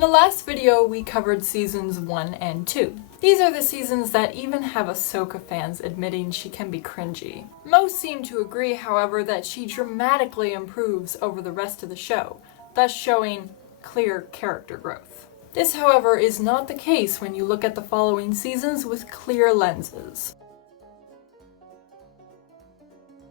In the last video, we covered seasons 1 and 2. These are the seasons that even have Ahsoka fans admitting she can be cringy. Most seem to agree, however, that she dramatically improves over the rest of the show, thus showing clear character growth. This, however, is not the case when you look at the following seasons with clear lenses.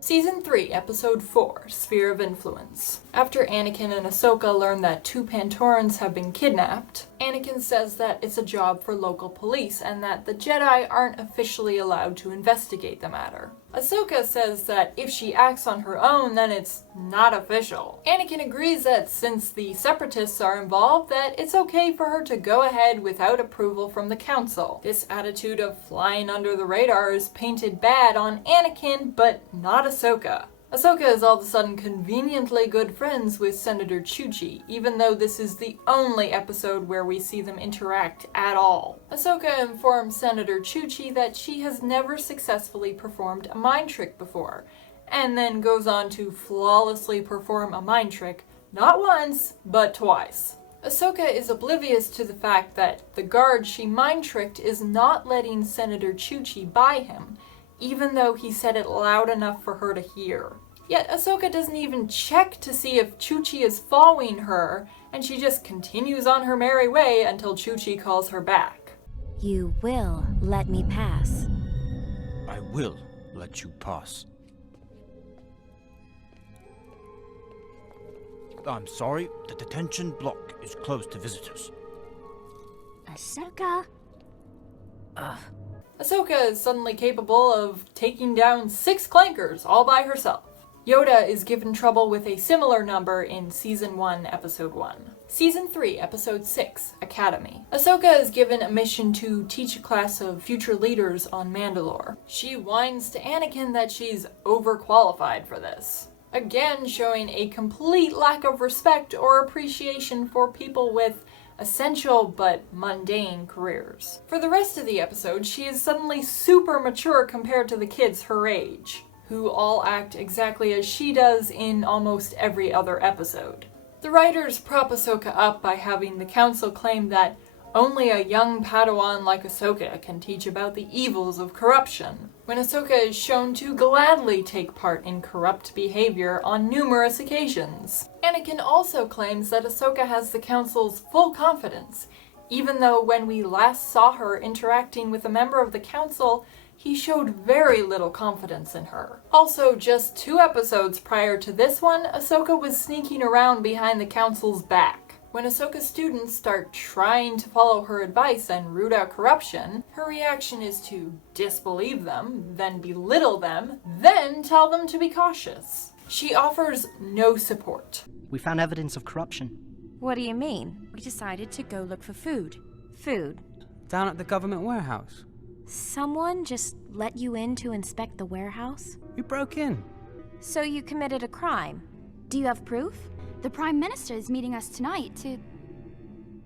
Season 3, Episode 4, Sphere of Influence. After Anakin and Ahsoka learn that 2 Pantorans have been kidnapped, Anakin says that it's a job for local police and that the Jedi aren't officially allowed to investigate the matter. Ahsoka says that if she acts on her own, then it's not official. Anakin agrees that since the Separatists are involved, that it's okay for her to go ahead without approval from the Council. This attitude of flying under the radar is painted bad on Anakin, but not Ahsoka. Ahsoka is all of a sudden conveniently good friends with Senator Chuchi, even though this is the only episode where we see them interact at all. Ahsoka informs Senator Chuchi that she has never successfully performed a mind trick before, and then goes on to flawlessly perform a mind trick, not once, but twice. Ahsoka is oblivious to the fact that the guard she mind tricked is not letting Senator Chuchi by him, even though he said it loud enough for her to hear. Yet Ahsoka doesn't even check to see if Chuchi is following her, and she just continues on her merry way until Chuchi calls her back. You will let me pass. I will let you pass. I'm sorry, the detention block is closed to visitors. Ahsoka? Ahsoka is suddenly capable of taking down 6 clankers all by herself. Yoda is given trouble with a similar number in Season 1, Episode 1. Season 3, Episode 6, Academy. Ahsoka is given a mission to teach a class of future leaders on Mandalore. She whines to Anakin that she's overqualified for this, again showing a complete lack of respect or appreciation for people with essential but mundane careers. For the rest of the episode, she is suddenly super mature compared to the kids her age, who all act exactly as she does in almost every other episode. The writers prop Ahsoka up by having the Council claim that only a young Padawan like Ahsoka can teach about the evils of corruption, when Ahsoka is shown to gladly take part in corrupt behavior on numerous occasions. Anakin also claims that Ahsoka has the Council's full confidence, even though when we last saw her interacting with a member of the Council, he showed very little confidence in her. Also, just 2 episodes prior to this one, Ahsoka was sneaking around behind the Council's back. When Ahsoka's students start trying to follow her advice and root out corruption, her reaction is to disbelieve them, then belittle them, then tell them to be cautious. She offers no support. We found evidence of corruption. What do you mean? We decided to go look for food. Food? Down at the government warehouse. Someone just let you in to inspect the warehouse? We broke in. So you committed a crime. Do you have proof? The Prime Minister is meeting us tonight to...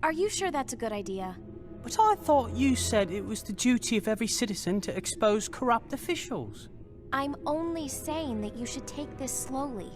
Are you sure that's a good idea? But I thought you said it was the duty of every citizen to expose corrupt officials. I'm only saying that you should take this slowly.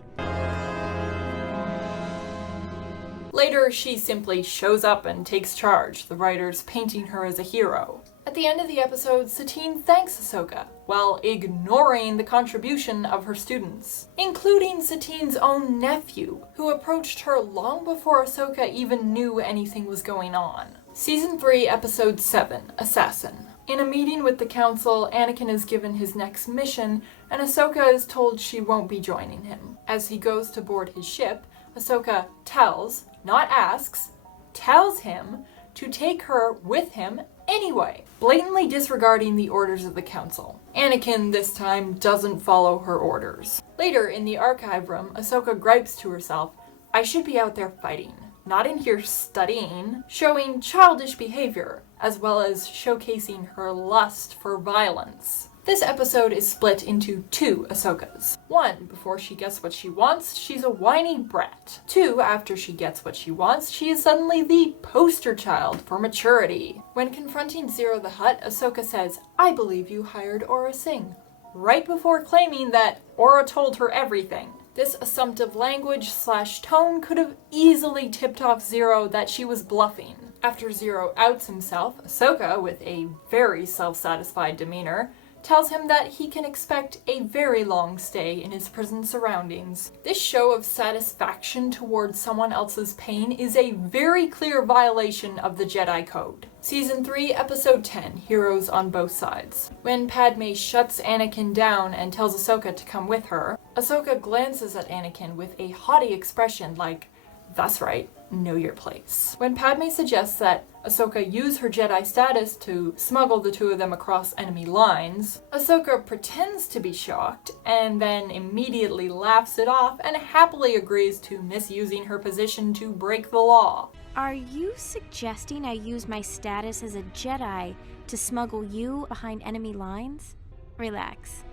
Later, she simply shows up and takes charge, the writers painting her as a hero. At the end of the episode, Satine thanks Ahsoka, while ignoring the contribution of her students, including Satine's own nephew, who approached her long before Ahsoka even knew anything was going on. Season 3, Episode 7, Assassin. In a meeting with the Council, Anakin is given his next mission, and Ahsoka is told she won't be joining him. As he goes to board his ship, Ahsoka tells, not asks, tells him to take her with him anyway, blatantly disregarding the orders of the Council. Anakin, this time, doesn't follow her orders. Later, in the archive room, Ahsoka gripes to herself, I should be out there fighting, not in here studying, showing childish behavior, as well as showcasing her lust for violence. This episode is split into 2 Ahsokas. 1, before she gets what she wants, she's a whiny brat. 2, after she gets what she wants, she is suddenly the poster child for maturity. When confronting Zero the Hutt, Ahsoka says, I believe you hired Aura Singh, right before claiming that Aura told her everything. This assumptive language / tone could have easily tipped off Zero that she was bluffing. After Zero outs himself, Ahsoka, with a very self-satisfied demeanor, tells him that he can expect a very long stay in his prison surroundings. This show of satisfaction towards someone else's pain is a very clear violation of the Jedi Code. Season 3, Episode 10, Heroes on Both Sides. When Padme shuts Anakin down and tells Ahsoka to come with her, Ahsoka glances at Anakin with a haughty expression like, "That's right, know your place." When Padme suggests that Ahsoka use her Jedi status to smuggle the two of them across enemy lines, Ahsoka pretends to be shocked and then immediately laughs it off and happily agrees to misusing her position to break the law. Are you suggesting I use my status as a Jedi to smuggle you behind enemy lines? Relax.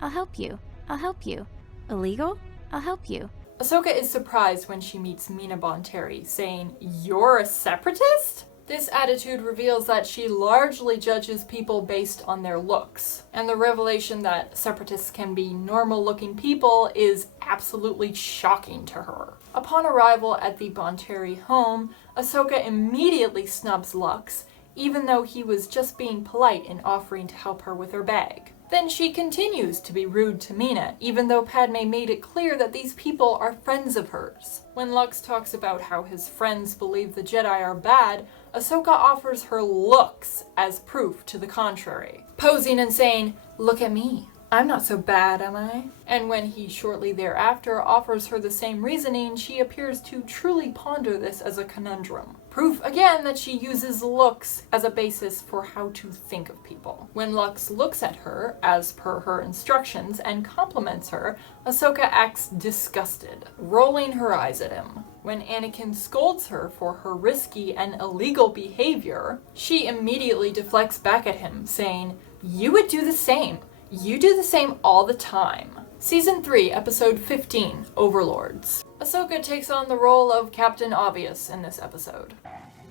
I'll help you. I'll help you. Illegal? I'll help you. Ahsoka is surprised when she meets Mina Bonteri, saying, "You're a separatist?" This attitude reveals that she largely judges people based on their looks, and the revelation that separatists can be normal-looking people is absolutely shocking to her. Upon arrival at the Bonteri home, Ahsoka immediately snubs Lux, even though he was just being polite in offering to help her with her bag. Then she continues to be rude to Mina, even though Padme made it clear that these people are friends of hers. When Lux talks about how his friends believe the Jedi are bad, Ahsoka offers her looks as proof to the contrary, posing and saying, "Look at me. I'm not so bad, am I?" And when he shortly thereafter offers her the same reasoning, she appears to truly ponder this as a conundrum. Proof again that she uses looks as a basis for how to think of people. When Lux looks at her, as per her instructions, and compliments her, Ahsoka acts disgusted, rolling her eyes at him. When Anakin scolds her for her risky and illegal behavior, she immediately deflects back at him, saying, "You would do the same. You do the same all the time." Season 3, Episode 15, Overlords. Ahsoka takes on the role of Captain Obvious in this episode.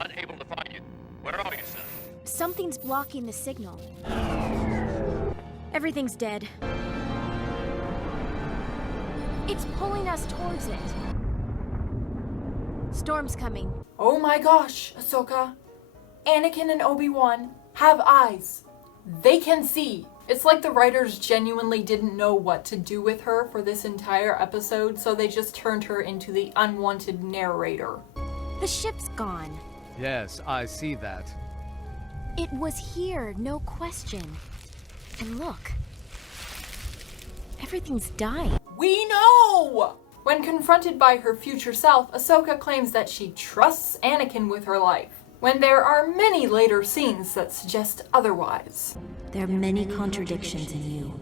Unable to find you. Where are you, sir? Something's blocking the signal. Everything's dead. It's pulling us towards it. Storm's coming. Oh my gosh, Ahsoka. Anakin and Obi-Wan have eyes. They can see. It's like the writers genuinely didn't know what to do with her for this entire episode, so they just turned her into the unwanted narrator. The ship's gone. Yes, I see that. It was here, no question. And look. Everything's dying. We know! When confronted by her future self, Ahsoka claims that she trusts Anakin with her life, when there are many later scenes that suggest otherwise. There are many contradictions in you.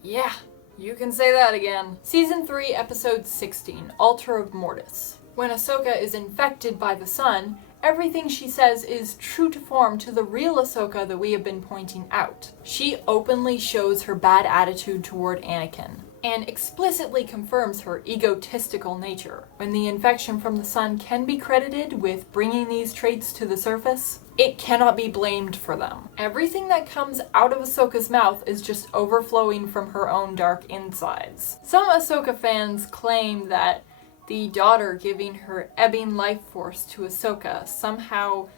Yeah, you can say that again. Season 3, Episode 16, Altar of Mortis. When Ahsoka is infected by the sun, everything she says is true to form to the real Ahsoka that we have been pointing out. She openly shows her bad attitude toward Anakin, and explicitly confirms her egotistical nature. When the infection from the sun can be credited with bringing these traits to the surface, it cannot be blamed for them. Everything that comes out of Ahsoka's mouth is just overflowing from her own dark insides. Some Ahsoka fans claim that the daughter giving her ebbing life force to Ahsoka somehow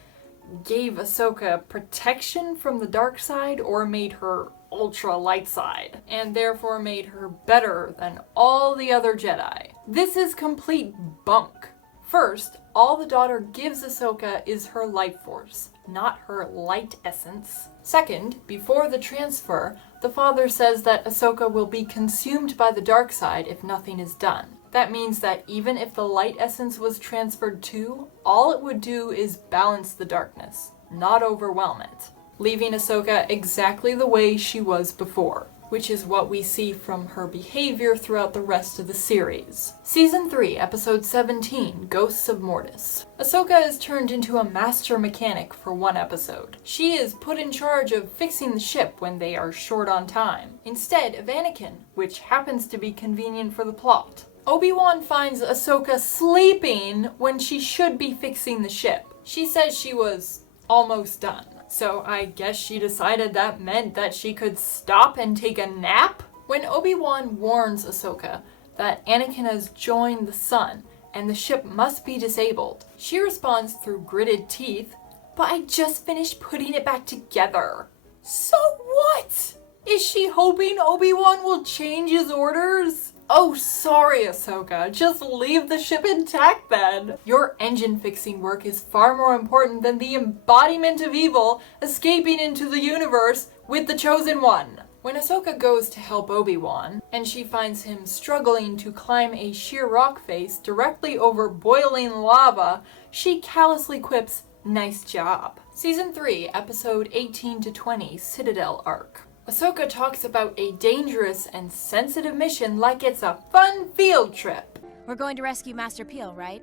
gave Ahsoka protection from the dark side or made her ultra light side, and therefore made her better than all the other Jedi. This is complete bunk. First, all the daughter gives Ahsoka is her life force, not her light essence. Second, before the transfer, the father says that Ahsoka will be consumed by the dark side if nothing is done. That means that even if the light essence was transferred too, all it would do is balance the darkness, not overwhelm it, leaving Ahsoka exactly the way she was before, which is what we see from her behavior throughout the rest of the series. Season 3, Episode 17, Ghosts of Mortis. Ahsoka is turned into a master mechanic for one episode. She is put in charge of fixing the ship when they are short on time, instead of Anakin, which happens to be convenient for the plot. Obi-Wan finds Ahsoka sleeping when she should be fixing the ship. She says she was almost done, so I guess she decided that meant that she could stop and take a nap? When Obi-Wan warns Ahsoka that Anakin has joined the sun and the ship must be disabled. She responds through gritted teeth, "But I just finished putting it back together." So what? Is she hoping Obi-Wan will change his orders? Oh, sorry, Ahsoka. Just leave the ship intact then. Your engine fixing work is far more important than the embodiment of evil escaping into the universe with the Chosen One. When Ahsoka goes to help Obi-Wan, and she finds him struggling to climb a sheer rock face directly over boiling lava, she callously quips, "Nice job." Season 3, episode 18 to 20, Citadel arc. Ahsoka talks about a dangerous and sensitive mission like it's a fun field trip. We're going to rescue Master Peel, right?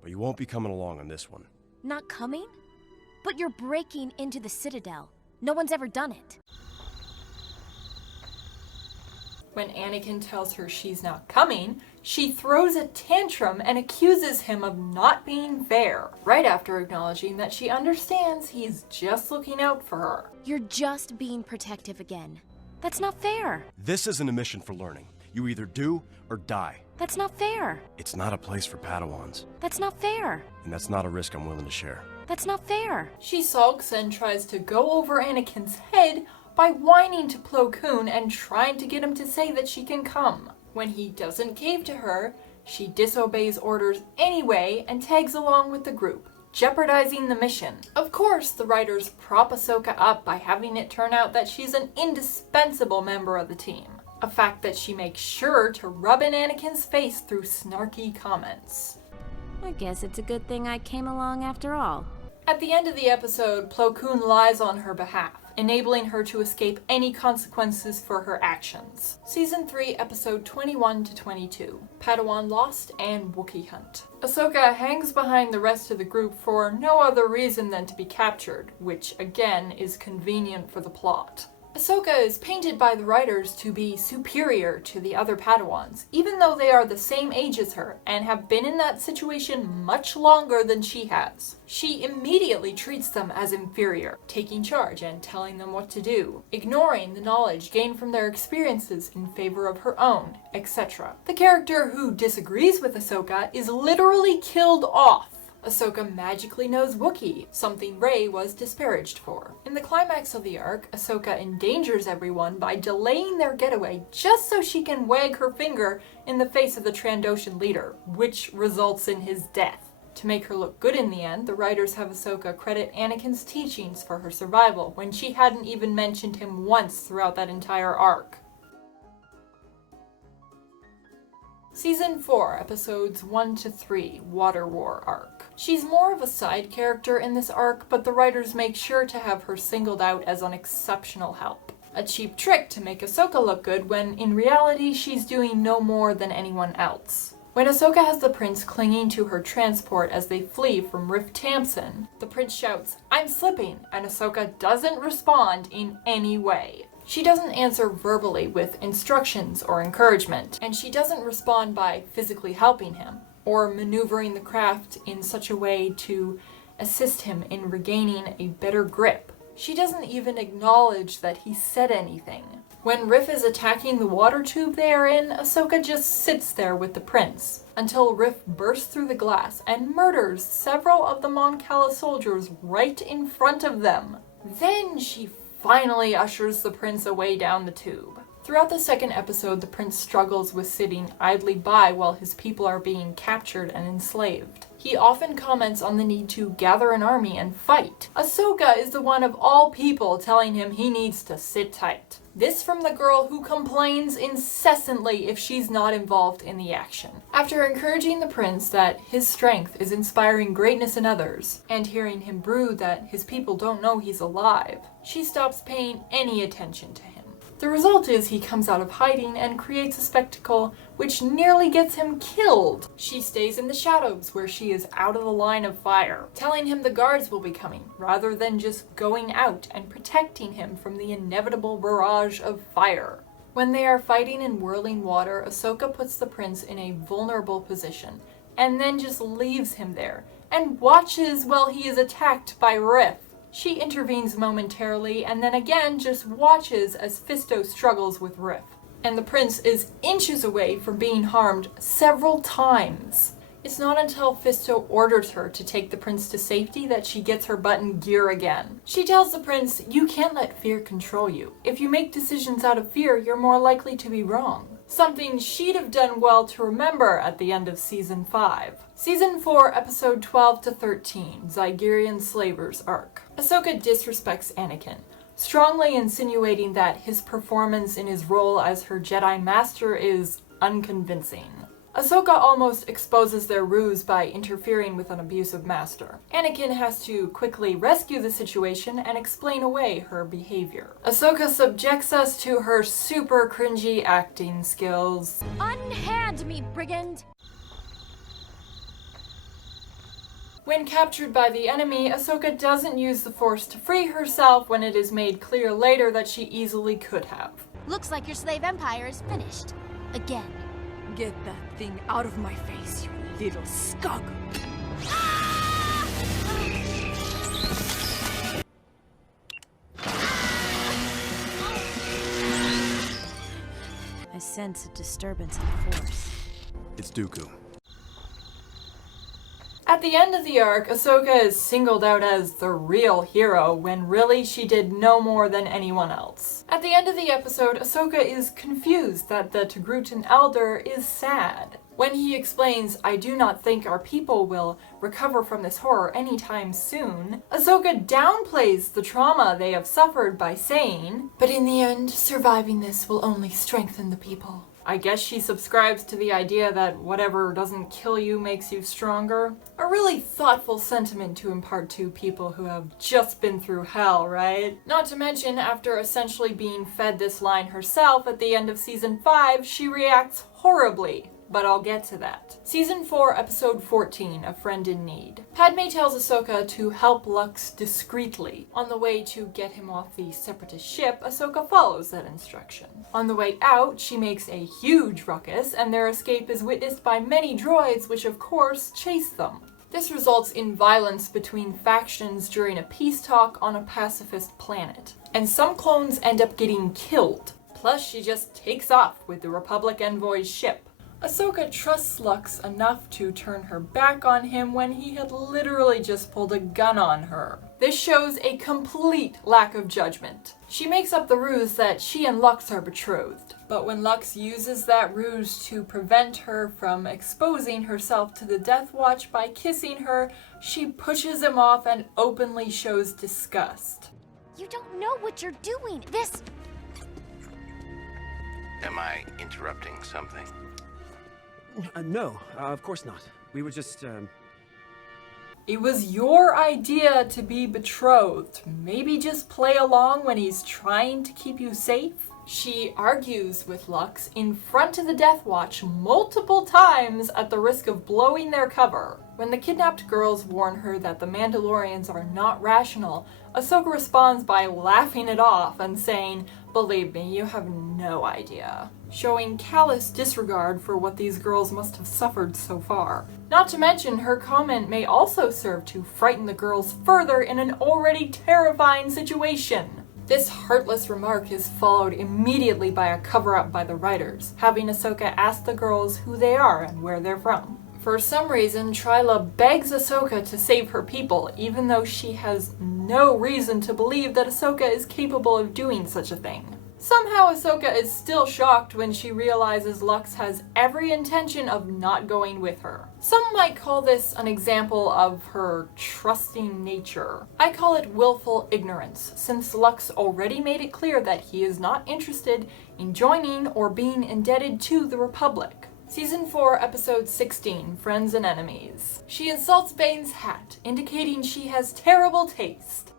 But you won't be coming along on this one. Not coming? But you're breaking into the Citadel. No one's ever done it. When Anakin tells her she's not coming, she throws a tantrum and accuses him of not being fair, right after acknowledging that she understands he's just looking out for her. You're just being protective again. That's not fair. This isn't a mission for learning. You either do or die. That's not fair. It's not a place for Padawans. That's not fair. And that's not a risk I'm willing to share. That's not fair. She sulks and tries to go over Anakin's head by whining to Plo Koon and trying to get him to say that she can come. When he doesn't cave to her, she disobeys orders anyway and tags along with the group, jeopardizing the mission. Of course, the writers prop Ahsoka up by having it turn out that she's an indispensable member of the team, a fact that she makes sure to rub in Anakin's face through snarky comments. I guess it's a good thing I came along after all. At the end of the episode, Plo Koon lies on her behalf, enabling her to escape any consequences for her actions. Season 3, episode 21 to 22, Padawan Lost and Wookiee Hunt. Ahsoka hangs behind the rest of the group for no other reason than to be captured, which again is convenient for the plot. Ahsoka is painted by the writers to be superior to the other Padawans, even though they are the same age as her and have been in that situation much longer than she has. She immediately treats them as inferior, taking charge and telling them what to do, ignoring the knowledge gained from their experiences in favor of her own, etc. The character who disagrees with Ahsoka is literally killed off. Ahsoka magically knows Wookiee, something Rey was disparaged for. In the climax of the arc, Ahsoka endangers everyone by delaying their getaway just so she can wag her finger in the face of the Trandoshan leader, which results in his death. To make her look good in the end, the writers have Ahsoka credit Anakin's teachings for her survival, when she hadn't even mentioned him once throughout that entire arc. Season 4, episodes 1 to 3, Water War arc. She's more of a side character in this arc, but the writers make sure to have her singled out as an exceptional help. A cheap trick to make Ahsoka look good when in reality she's doing no more than anyone else. When Ahsoka has the prince clinging to her transport as they flee from Rift Tamsin, the prince shouts, "I'm slipping," and Ahsoka doesn't respond in any way. She doesn't answer verbally with instructions or encouragement, and she doesn't respond by physically helping him, or maneuvering the craft in such a way to assist him in regaining a better grip. She doesn't even acknowledge that he said anything. When Riff is attacking the water tube they are in, Ahsoka just sits there with the prince, until Riff bursts through the glass and murders several of the Mon Cala soldiers right in front of them. Then she finally ushers the prince away down the tube. Throughout the second episode, the prince struggles with sitting idly by while his people are being captured and enslaved. He often comments on the need to gather an army and fight. Ahsoka is the one of all people telling him he needs to sit tight. This from the girl who complains incessantly if she's not involved in the action. After encouraging the prince that his strength is inspiring greatness in others, and hearing him brood that his people don't know he's alive, she stops paying any attention to him. The result is he comes out of hiding and creates a spectacle which nearly gets him killed. She stays in the shadows where she is out of the line of fire, telling him the guards will be coming, rather than just going out and protecting him from the inevitable barrage of fire. When they are fighting in whirling water, Ahsoka puts the prince in a vulnerable position, and then just leaves him there, and watches while he is attacked by Riff. She intervenes momentarily and then again just watches as Fisto struggles with Riff. and the prince is inches away from being harmed several times. It's not until Fisto orders her to take the prince to safety that she gets her butt in gear again. She tells the prince, "You can't let fear control you. If you make decisions out of fear, you're more likely to be wrong." Something she'd have done well to remember at the end of Season 5. Season 4, Episode 12 to 13, Zygerian Slavers Arc. Ahsoka disrespects Anakin, strongly insinuating that his performance in his role as her Jedi Master is unconvincing. Ahsoka almost exposes their ruse by interfering with an abusive master. Anakin has to quickly rescue the situation and explain away her behavior. Ahsoka subjects us to her super cringy acting skills. Unhand me, brigand! When captured by the enemy, Ahsoka doesn't use the Force to free herself when it is made clear later that she easily could have. Looks like your slave empire is finished. Again. Get that thing out of my face, you little skug! I sense a disturbance in the Force. It's Dooku. At the end of the arc, Ahsoka is singled out as the real hero when really she did no more than anyone else. At the end of the episode, Ahsoka is confused that the Togrutan Elder is sad. When he explains, "I do not think our people will recover from this horror anytime soon," Ahsoka downplays the trauma they have suffered by saying, "But in the end, surviving this will only strengthen the people." I guess she subscribes to the idea that whatever doesn't kill you makes you stronger. A really thoughtful sentiment to impart to people who have just been through hell, right? Not to mention, after essentially being fed this line herself at the end of Season 5, she reacts horribly. But I'll get to that. Season 4, Episode 14, A Friend in Need. Padme tells Ahsoka to help Lux discreetly. On the way to get him off the Separatist ship, Ahsoka follows that instruction. On the way out, she makes a huge ruckus, and their escape is witnessed by many droids, which of course chase them. This results in violence between factions during a peace talk on a pacifist planet. And some clones end up getting killed. Plus, she just takes off with the Republic envoy's ship. Ahsoka trusts Lux enough to turn her back on him when he had literally just pulled a gun on her. This shows a complete lack of judgment. She makes up the ruse that she and Lux are betrothed, but when Lux uses that ruse to prevent her from exposing herself to the Death Watch by kissing her, she pushes him off and openly shows disgust. You don't know what you're doing. This... Am I interrupting something? No, of course not. We were just, It was your idea to be betrothed. Maybe just play along when he's trying to keep you safe? She argues with Lux in front of the Death Watch multiple times at the risk of blowing their cover. When the kidnapped girls warn her that the Mandalorians are not rational, Ahsoka responds by laughing it off and saying, "Believe me, you have no idea," showing callous disregard for what these girls must have suffered so far. Not to mention, her comment may also serve to frighten the girls further in an already terrifying situation. This heartless remark is followed immediately by a cover-up by the writers, having Ahsoka ask the girls who they are and where they're from. For some reason, Tryla begs Ahsoka to save her people, even though she has no reason to believe that Ahsoka is capable of doing such a thing. Somehow Ahsoka is still shocked when she realizes Lux has every intention of not going with her. Some might call this an example of her trusting nature. I call it willful ignorance, since Lux already made it clear that he is not interested in joining or being indebted to the Republic. Season 4, Episode 16, Friends and Enemies. She insults Bane's hat, indicating she has terrible taste.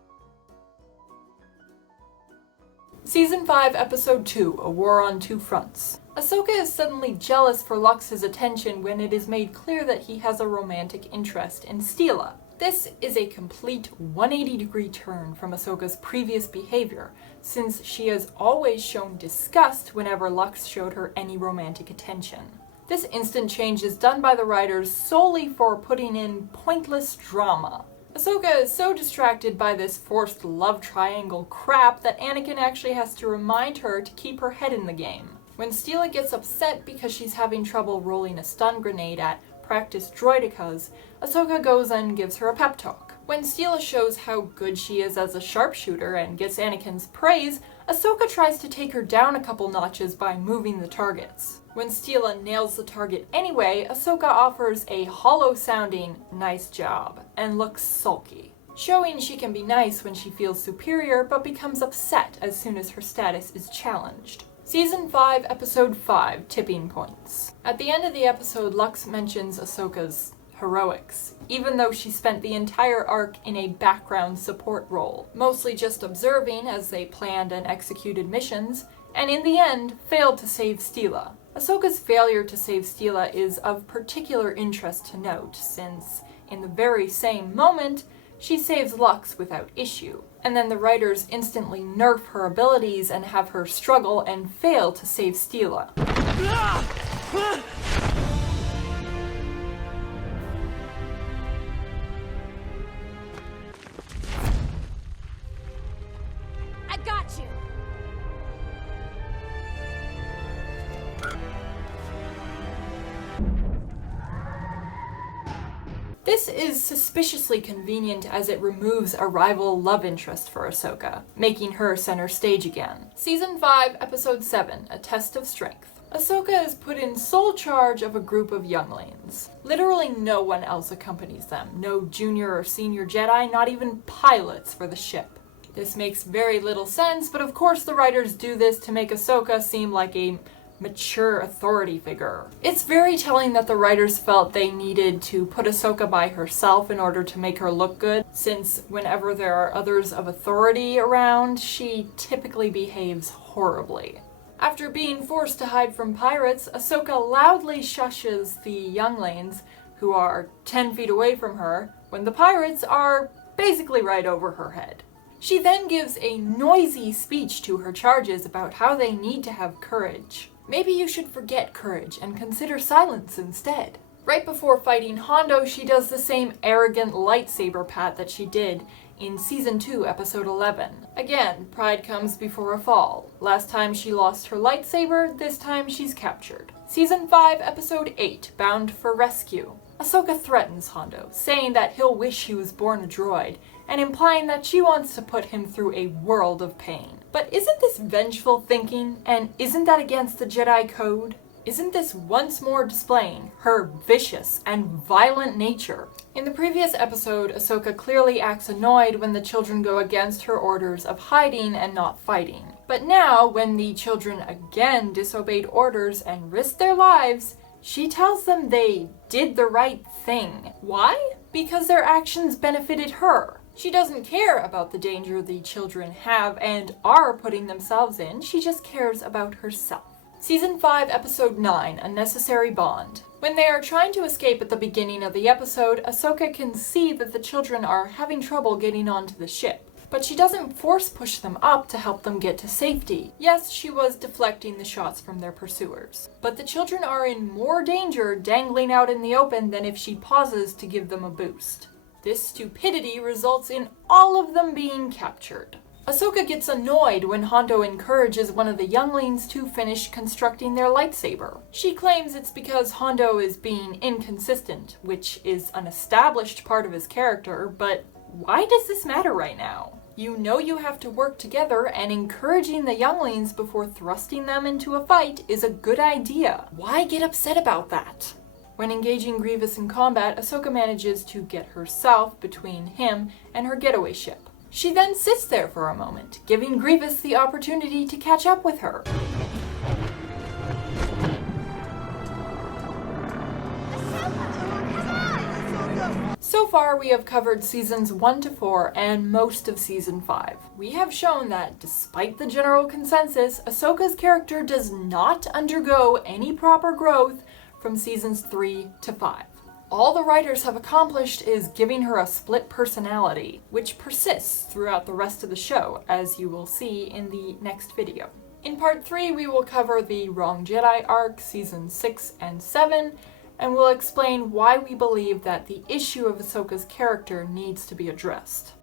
Season 5, Episode 2, A War on Two Fronts. Ahsoka is suddenly jealous for Lux's attention when it is made clear that he has a romantic interest in Steela. This is a complete 180-degree turn from Ahsoka's previous behavior, since she has always shown disgust whenever Lux showed her any romantic attention. This instant change is done by the writers solely for putting in pointless drama. Ahsoka is so distracted by this forced love triangle crap that Anakin actually has to remind her to keep her head in the game. When Steela gets upset because she's having trouble rolling a stun grenade at practice droidicas, Ahsoka goes and gives her a pep talk. When Steela shows how good she is as a sharpshooter and gets Anakin's praise, Ahsoka tries to take her down a couple notches by moving the targets. When Steela nails the target anyway, Ahsoka offers a hollow-sounding "nice job" and looks sulky, showing she can be nice when she feels superior but becomes upset as soon as her status is challenged. Season 5, Episode 5, Tipping Points. At the end of the episode, Lux mentions Ahsoka's heroics, even though she spent the entire arc in a background support role, mostly just observing as they planned and executed missions, and in the end, failed to save Steela. Ahsoka's failure to save Steela is of particular interest to note, since, in the very same moment, she saves Lux without issue, and then the writers instantly nerf her abilities and have her struggle and fail to save Steela. I got you! This is suspiciously convenient as it removes a rival love interest for Ahsoka, making her center stage again. Season 5, Episode 7, A Test of Strength. Ahsoka is put in sole charge of a group of younglings. Literally no one else accompanies them. No junior or senior Jedi, not even pilots for the ship. This makes very little sense, but of course the writers do this to make Ahsoka seem like a mature authority figure. It's very telling that the writers felt they needed to put Ahsoka by herself in order to make her look good, since whenever there are others of authority around, she typically behaves horribly. After being forced to hide from pirates, Ahsoka loudly shushes the younglings, who are 10 feet away from her, when the pirates are basically right over her head. She then gives a noisy speech to her charges about how they need to have courage. Maybe you should forget courage and consider silence instead. Right before fighting Hondo, she does the same arrogant lightsaber pat that she did in Season 2, Episode 11. Again, pride comes before a fall. Last time she lost her lightsaber, this time she's captured. Season 5, Episode 8, Bound for Rescue. Ahsoka threatens Hondo, saying that he'll wish he was born a droid, and implying that she wants to put him through a world of pain. But isn't this vengeful thinking, and isn't that against the Jedi Code? Isn't this once more displaying her vicious and violent nature? In the previous episode, Ahsoka clearly acts annoyed when the children go against her orders of hiding and not fighting. But now, when the children again disobeyed orders and risked their lives, she tells them they did the right thing. Why? Because their actions benefited her. She doesn't care about the danger the children have and are putting themselves in, she just cares about herself. Season 5, Episode 9, A Necessary Bond. When they are trying to escape at the beginning of the episode, Ahsoka can see that the children are having trouble getting onto the ship. But she doesn't force push them up to help them get to safety. Yes, she was deflecting the shots from their pursuers. But the children are in more danger dangling out in the open than if she pauses to give them a boost. This stupidity results in all of them being captured. Ahsoka gets annoyed when Hondo encourages one of the younglings to finish constructing their lightsaber. She claims it's because Hondo is being inconsistent, which is an established part of his character, but why does this matter right now? You know you have to work together, and encouraging the younglings before thrusting them into a fight is a good idea. Why get upset about that? When engaging Grievous in combat, Ahsoka manages to get herself between him and her getaway ship. She then sits there for a moment, giving Grievous the opportunity to catch up with her. So far, we have covered Seasons 1 to 4 and most of Season 5. We have shown that, despite the general consensus, Ahsoka's character does not undergo any proper growth from Seasons 3 to 5. All the writers have accomplished is giving her a split personality, which persists throughout the rest of the show, as you will see in the next video. In Part 3, we will cover the Wrong Jedi arc, Seasons 6 and 7, and we'll explain why we believe that the issue of Ahsoka's character needs to be addressed.